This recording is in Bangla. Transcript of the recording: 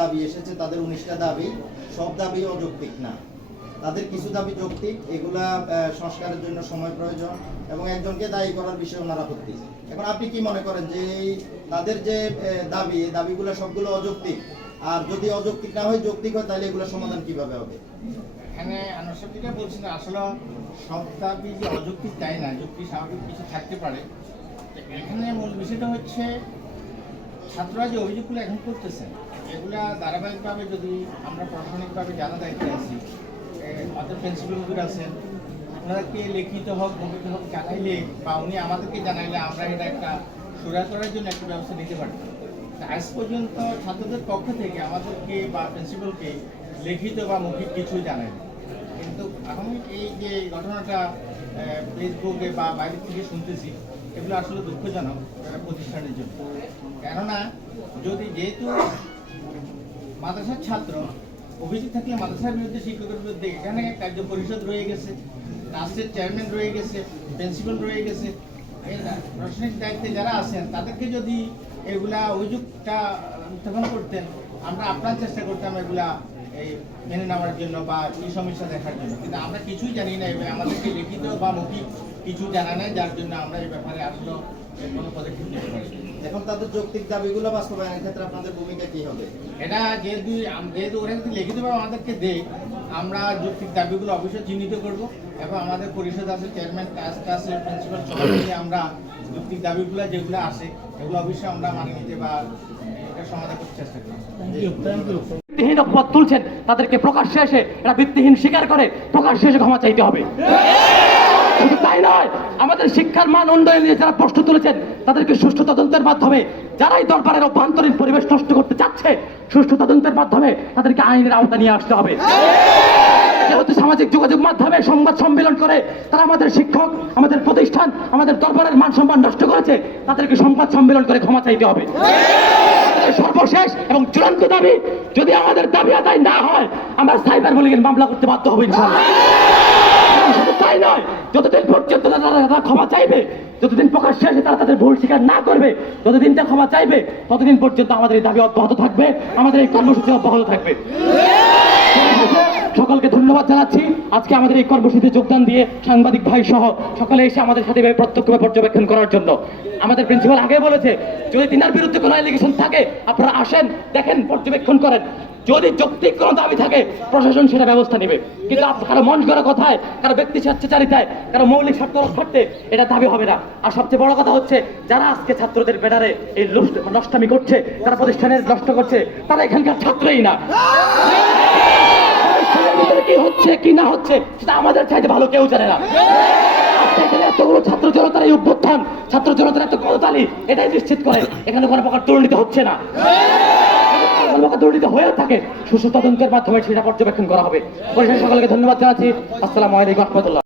দাবি এসেছে, তাদের উনিশটা দাবি, সব দাবি অযৌক্তিক না। তাদের কিছু দাবি যৌক্তিক, এগুলা সংস্কারের জন্য সময় প্রয়োজন এবং একজনকে দায়ী করার বিষয়ে ওনার আপত্তি। এখন আপনি কি মনে করেন যে তাদের যে দাবি, এই দাবিগুলো সবগুলো অযৌক্তিক? আর যদি অযৌক্তিক না হয়, যৌক্তিক হয়, তাহলে এগুলোর সমাধান কীভাবে হবে? এখানে আনুষ্ঠানিক যেটা বলছেন আসলে সব দাবি যে অযৌক্তিক তাই না যুক্তি স্বাভাবিক কিছু থাকতে পারে। এখানে মূল বিষয়টা হচ্ছে, ছাত্ররা যে অভিযোগগুলো এখন করতেছেন এগুলা ধারাবাহিকভাবে যদি আমরা প্রশাসনিকভাবে জানা দায়িত্বে আছি অত প্রিন্সিপালগুলো আছেন ওনাদেরকে লিখিত হোক মৌখিক হোক জানাইলে বা উনি আমাদেরকে জানাইলে আমরা এটা একটা সুরা করার জন্য একটা ব্যবস্থা নিতে পারি। আজ পর্যন্ত ছাত্রদের পক্ষ থেকে আমাদেরকে বা প্রিন্সিপালকে লিখিত বা মৌখিক কিছুই জানায়নি কিন্তু এখন এই যে ঘটনাটা ফেসবুকে বা বাইরে থেকে শুনতেছি, এগুলো আসলে দুঃখজনক প্রতিষ্ঠানের জন্য। কেননা, যদি যেহেতু মাদ্রাসার ছাত্র, অভিযোগ থাকলে মাদ্রাসার বিরুদ্ধে শিক্ষকের বিরুদ্ধে এখানে কার্য পরিষদ রয়ে গেছে ট্রাস্টের চেয়ারম্যান রয়ে গেছে প্রিন্সিপাল রয়ে গেছে। প্রশাসনিক দায়িত্বে যারা আছেন, তাদেরকে যদি এগুলা অভিযোগটা উত্থাপন করতেন, আমরা আপনার চেষ্টা করতাম এগুলা এই মেনে নেওয়ার জন্য বা এই সমস্যা দেখার জন্য। কিন্তু আমরা কিছুই জানি না এবং আমাদেরকে লিখিত বা মৌখিক কিছু জানা নাই যার জন্য আমরা এই ব্যাপারে আসলে কোনো পদক্ষেপ নিতে পারি এখন তাদের যৌক্তিক দাবিগুলো বাস্তবায়নের ক্ষেত্রে আপনাদের ভূমিকা কি হবে? এটা যেহেতু যেহেতু ওরা যদি লিখিতভাবে আমাদেরকে দেয় আমরা যৌক্তিক দাবিগুলো অবশ্যই চিহ্নিত করব এবং আমাদের পরিষদ আছে চেয়ারম্যান কাস্ট আছে প্রিন্সিপাল সবাই আমরা যৌক্তিক দাবিগুলো যেগুলো আসে এগুলো অবশ্যই আমরা মানে নিতে বা এটা সমাধান করতে চেষ্টা করব। ভিত্তিহীন অপবাদ তুলছেন, তাদেরকে প্রকাশ্যে এসে এটা ভিত্তিহীন স্বীকার করে, প্রকাশ্যে এসে ক্ষমা চাইতে হবে। শুধু তাই নয়, আমাদের শিক্ষার মান উন্নয়ন নিয়ে যারা প্রশ্ন তুলেছেন, তাদেরকে সুষ্ঠু তদন্তের মাধ্যমে যারাই দরবারের অভ্যন্তরীণ পরিবেশ নষ্ট করতে চাচ্ছে, সুষ্ঠু তদন্তের মাধ্যমে তাদেরকে আইনের আওতা নিয়ে আসতে হবে। যেহেতু সামাজিক যোগাযোগ মাধ্যমে সংবাদ সম্মেলন করে, তারা আমাদের শিক্ষক, আমাদের প্রতিষ্ঠান, আমাদের দরবারের মান সম্মান নষ্ট করেছে, তাদেরকে সংবাদ সম্মেলন করে ক্ষমা চাইতে হবে। সর্বশেষ এবং চূড়ান্ত দাবি, যদি আমাদের দাবি আদায় না হয়, আমরা সাইবার বুলিংয়ের মামলা করতে বাধ্য হবে ইনশাল্লাহ তাই নয়, যতদিন পর্যন্ত তারা ক্ষমা চাইবে, যতদিন প্রকাশ শেষে তারা তাদের ভুল স্বীকার না করবে যতদিন তা ক্ষমা চাইবে, ততদিন পর্যন্ত আমাদের এই দাবি অব্যাহত থাকবে, আমাদের এই কর্মসূচি অব্যাহত থাকবে। সকলকে ধন্যবাদ জানাচ্ছি। আজকে আমাদের এই কর্মসূচিতে যোগদান দিয়ে সাংবাদিক ভাই সহ সকলে এসে আমাদের সাথে প্রত্যক্ষভাবে পর্যবেক্ষণ করার জন্য। আমাদের প্রিন্সিপাল আগে বলেছে, যদি তিনার বিরুদ্ধে কোনো অ্যালিগেশন থাকে, আপনারা আসেন, দেখেন, পর্যবেক্ষণ করেন। যদি যৌক্তিক কোনো দাবি থাকে, প্রশাসন সেটা ব্যবস্থা নেবে। কিন্তু কারও মন করা কথায়, কারও ব্যক্তি স্বেচ্ছাচারিতায়, কারও মৌলিক স্বার্থ রক্ষার্থে এটা দাবি হবে না। আর সবচেয়ে বড় কথা হচ্ছে, যারা আজকে ছাত্রদের ব্যানারে এই নষ্টামি করছে তারা প্রতিষ্ঠানের নষ্ট করছে, তারা এখানকার ছাত্রই না। হচ্ছে কি না হচ্ছে, সেটা আমাদের চাইতে ভালো কেউ জানে না। ছাত্র জনতার এত এটাই নিশ্চিত করে, এখানে কোনো প্রকার দুর্নীতি হচ্ছে না। থাকে মাধ্যমে সেটা পর্যবেক্ষণ করা হবে। সকলকে ধন্যবাদ জানাচ্ছি। আসসালামু